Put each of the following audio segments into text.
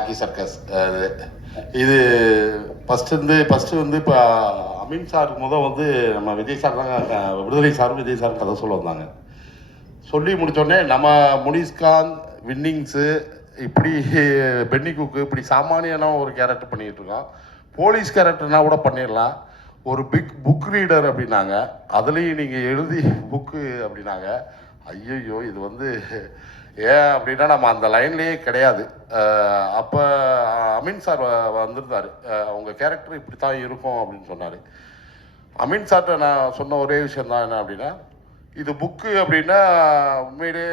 Jackie circus. இது first வந்து இப்போ அமீன் சாருக்கு வந்து நம்ம விஜய் சார் தாங்க, விடுதலை சாரும் விஜய் சாரும் கதை சொல்ல வந்தாங்க. சொல்லி முடித்தோடனே நம்ம முனிஸ்கான் வின்னிங்ஸு இப்படி பென்னி குக்கு இப்படி சாமானியனா ஒரு கேரக்டர் பண்ணிகிட்டு இருக்கோம். போலீஸ் கேரக்டர்னா கூட பண்ணிடலாம். ஒரு புக் ரீடர் அப்படின்னாங்க, அதுலேயும் நீங்கள் எழுதி புக்கு அப்படின்னாங்க. ஐயோ இது வந்து ஏன் அப்படின்னா நம்ம அந்த லைன்லேயே கிடையாது. அப்போ அமீன் சார் வந்திருந்தார், அவங்க கேரக்டர் இப்படி தான் இருக்கும் அப்படின்னு சொன்னார். அமீன் சார்கிட்ட நான் சொன்ன ஒரே விஷயம் தான் என்ன அப்படின்னா, இது புக்கு அப்படின்னா உண்மையிலே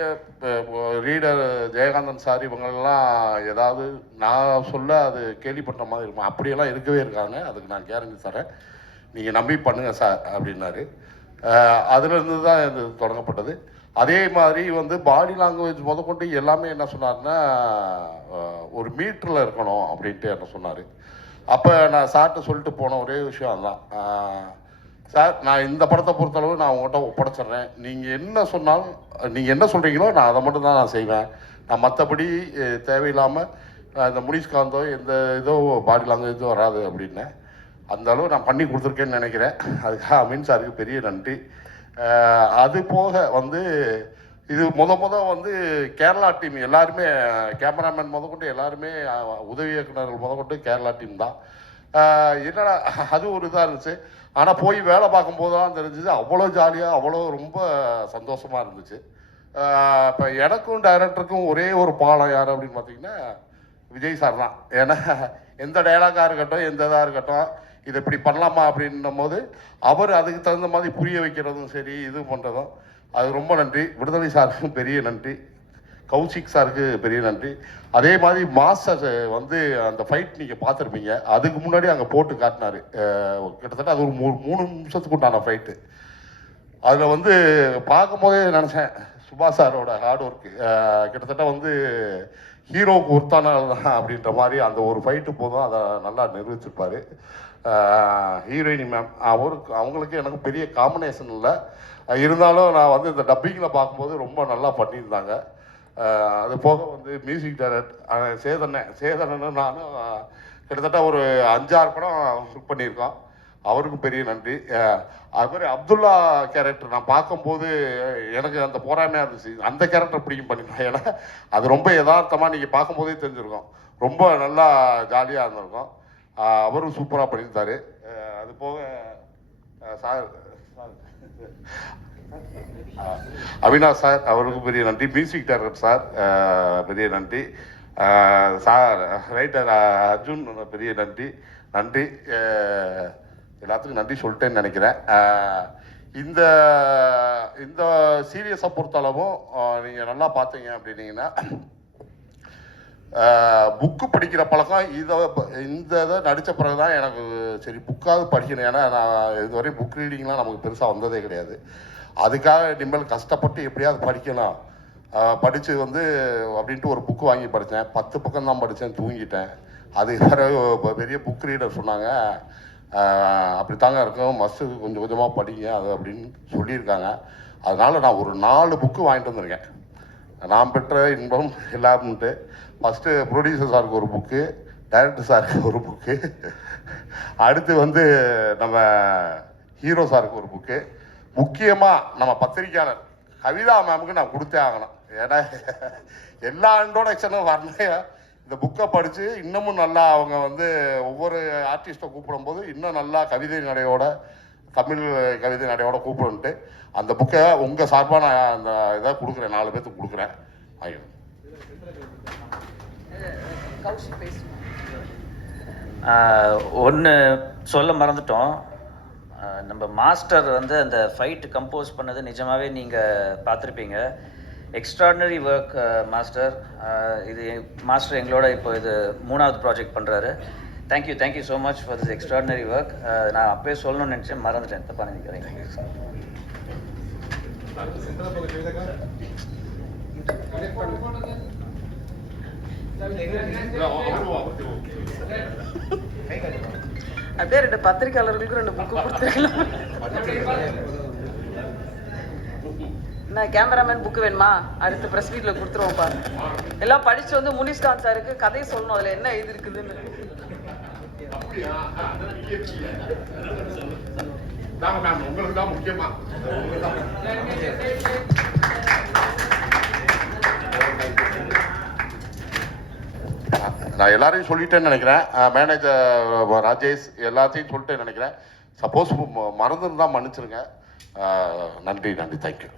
ரீடர் ஜெயகாந்தன் சார் இவங்களெல்லாம் ஏதாவது நான் சொல்ல அது கேள்விப்பட்ட மாதிரி இருக்கும். அப்படியெல்லாம் இருக்கவே இருக்காங்க, அதுக்கு நான் கேரண்டி தரேன், நீங்கள் நம்பி பண்ணுங்கள் சார் அப்படின்னாரு. அதுலேருந்து தான் இது தொடங்கப்பட்டது. அதே மாதிரி வந்து பாடி லாங்குவேஜ் முதற்கொண்டு எல்லாமே என்ன சொன்னார்னா, ஒரு மீட்டரில் இருக்கணும் அப்படின்ட்டு என்ன சொன்னார். அப்போ நான் சார்கிட்ட சொல்லிட்டு போன ஒரே விஷயம் அதுதான், சார் நான் இந்த படத்தை பொறுத்தளவு நான் உங்கள்கிட்ட ஒப்படைச்சிட்றேன், நீங்கள் என்ன சொன்னாலும் நீங்கள் என்ன சொல்கிறீங்களோ நான் அதை மட்டும் தான் நான் செய்வேன், நான் மற்றபடி தேவையில்லாமல் இந்த முனிஸ்காந்தோ எந்த இதோ பாடி லாங்குவேஜோ வராது அப்படின்னேன். அந்த அளவு நான் பண்ணி கொடுத்துருக்கேன்னு நினைக்கிறேன். அதுக்காக அமீன் சாருக்கு பெரிய நன்றி. அது போக வந்து இது வந்து கேரளா டீம் எல்லாருமே, கேமராமேன் முதற்கொண்டு எல்லாருமே, உதவி இயக்குநர்கள் முதற்கொண்டு கேரளா டீம் தான். என்னடா அது ஒரு இதாக இருந்துச்சு. ஆனால் போய் வேலை பார்க்கும்போது தான் தெரிஞ்சிச்சு அவ்வளோ ஜாலியாக, அவ்வளோ ரொம்ப சந்தோஷமாக இருந்துச்சு. இப்போ எனக்கும் டைரக்டருக்கும் ஒரே ஒரு பாலம் யார் அப்படின்னு பார்த்தீங்கன்னா விஜய் சார் தான். ஏன்னா எந்த டைலாக்காக இருக்கட்டும், எந்த இதாக இருக்கட்டும், இதை இப்படி பண்ணலாமா அப்படின்னும் போது அவர் அதுக்கு தகுந்த மாதிரி புரிய வைக்கிறதும் சரி, இது பண்ணுறதும், அது ரொம்ப நன்றி. விடுதலை சாருக்கும் பெரிய நன்றி, கௌசிக் சாருக்கு பெரிய நன்றி. அதே மாதிரி மாஸ்டர் வந்து அந்த ஃபைட் நீங்கள் பார்த்துருப்பீங்க, அதுக்கு முன்னாடி அங்கே போட்டு காட்டினார். கிட்டத்தட்ட அது ஒரு 3 நிமிஷத்துக்கு உண்டான ஃபைட்டு. அதில் வந்து பார்க்கும்போதே நினச்சேன் சுபாஷ் சாரோட ஹார்ட் ஒர்க்கு கிட்டத்தட்ட வந்து ஹீரோவுக்கு ஒருத்தானது தான் அப்படின்ற மாதிரி அந்த ஒரு ஃபைட்டு போதும் அதை நல்லா நிரூபிச்சிருப்பார். ஹீரோயினி மேம் அவங்களுக்கு எனக்கு பெரிய காம்பினேஷன் இல்லை, இருந்தாலும் நான் வந்து இந்த டப்பிங்கில் பார்க்கும்போது ரொம்ப நல்லா பண்ணியிருந்தாங்க. அது போக வந்து மியூசிக் டைரக்டர் சேதனன்னு நானும் கிட்டத்தட்ட ஒரு 5-6 படம் ஒர்க் பண்ணியிருக்கோம், அவருக்கும் பெரிய நன்றி. அதுமாதிரி அப்துல்லா கேரக்டர் நான் பார்க்கும்போது எனக்கு அந்த போராமையாக இருந்துச்சு, அந்த கேரக்டர் பிடிக்கும் பண்ணிக்கலாம். ஏன்னா அது ரொம்ப யதார்த்தமாக நீங்கள் பார்க்கும்போதே தெரிஞ்சிருக்கும், ரொம்ப நல்லா ஜாலியாக இருந்திருக்கும். அவரும் சூப்பராக பண்ணியிருந்தார். அது போக சார் அவினாஷ் சார், அவருக்கு பெரிய நன்றி. மியூசிக் டைரக்டர் சார் பெரிய நன்றி. சார் ரைட்டர் அர்ஜுன் பெரிய நன்றி. எல்லாத்துக்கும் நன்றி சொல்லிட்டேன்னு நினைக்கிறேன். இந்த இந்த சீரியஸை பொறுத்தளவும் நீங்கள் நல்லா பார்த்தீங்க அப்படின்னீங்கன்னா, புக்கு படிக்கிற பழக்கம் இந்த இதை நடித்த பிறகு தான் எனக்கு சரி புக்காவது படிக்கணும். ஏன்னா நான் இதுவரை புக் ரீடிங்லாம் நமக்கு பெருசாக வந்ததே கிடையாது. அதுக்காக இனிமேல் கஷ்டப்பட்டு எப்படியாவது படிக்கலாம் படித்து வந்து அப்படின்ட்டு ஒரு புக்கு வாங்கி படித்தேன். 10 பக்கம் தான் படித்தேன், தூங்கிட்டேன். அது வேறு பெரிய புக் ரீடர் சொன்னாங்க, அப்படித்தாங்க இருக்கும், மஸ்ட்டு கொஞ்சம் கொஞ்சமாக படிங்க அது அப்படின்னு சொல்லியிருக்காங்க. அதனால் நான் ஒரு 4 புக்கு வாங்கிட்டு வந்திருக்கேன். நான் பெற்ற இன்பம் எல்லாருன்ட்டு ஃபஸ்ட்டு ப்ரொடியூசர் சாருக்கு ஒரு புக்கு, டைரக்டர் சாருக்கு ஒரு புக்கு, அடுத்து வந்து நம்ம ஹீரோ சாருக்கு ஒரு புக்கு, முக்கியமாக நம்ம பத்திரிக்கையாளர் கவிதா மேமுக்கு நான் கொடுத்தே ஆகணும். ஏன்னா எல்லா இன்ட்ரோடக்ஷனும் வரணும். இந்த புக்கை படித்து இன்னமும் நல்லா அவங்க வந்து ஒவ்வொரு ஆர்டிஸ்ட்டை கூப்பிடும்போது இன்னும் நல்லா கவிதை நடையோட, தமிழ் கவிதை நடையோட கூப்பிடுன்ட்டு அந்த புக்கை உங்கள் சார்பாக நான் அந்த இதை கொடுக்குறேன், 4 பேர்த்துக்கு கொடுக்குறேன். ஒன்று சொல்ல மறந்துட்டோம், நம்ம மாஸ்டர் வந்து அந்த ஃபைட்டு கம்போஸ் பண்ணது நிஜமாகவே நீங்கள் பார்த்துருப்பீங்க. Extraordinary work master. இது மாஸ்டர் எங்களோட இப்போ இது 3வது ப்ராஜெக்ட் பண்ணுறாரு. Thank you so much for this extraordinary work. நான் அப்போயே சொல்லணும்னு நினச்சேன், மறந்துட்டேன், தப்பாக நினைக்கிறேன். அப்படியே 2 பத்திரிக்கையாளர்களுக்கு 2 புக்கு கொடுத்துருக்கலாம். நான் கேமராமேன் புக்கு வேணுமா? அடுத்த ப்ரெஸ் மீட்டில் கொடுத்துருவோம்ப்பா. எல்லாம் படிச்சு வந்து முனிஷ்காந்த் சாருக்கு கதையை சொல்லணும், அதில் என்ன இது இருக்குதுன்னு. உங்களுக்கு தான் முக்கியமா நான் எல்லாரையும் சொல்லிட்டேன்னு நினைக்கிறேன். மேனேஜர் ராஜேஷ் எல்லாத்தையும் சொல்லிட்டேன்னு நினைக்கிறேன். சப்போஸ் மறந்துருந்தா மன்னிச்சிருங்க. நன்றி தேங்க்யூ.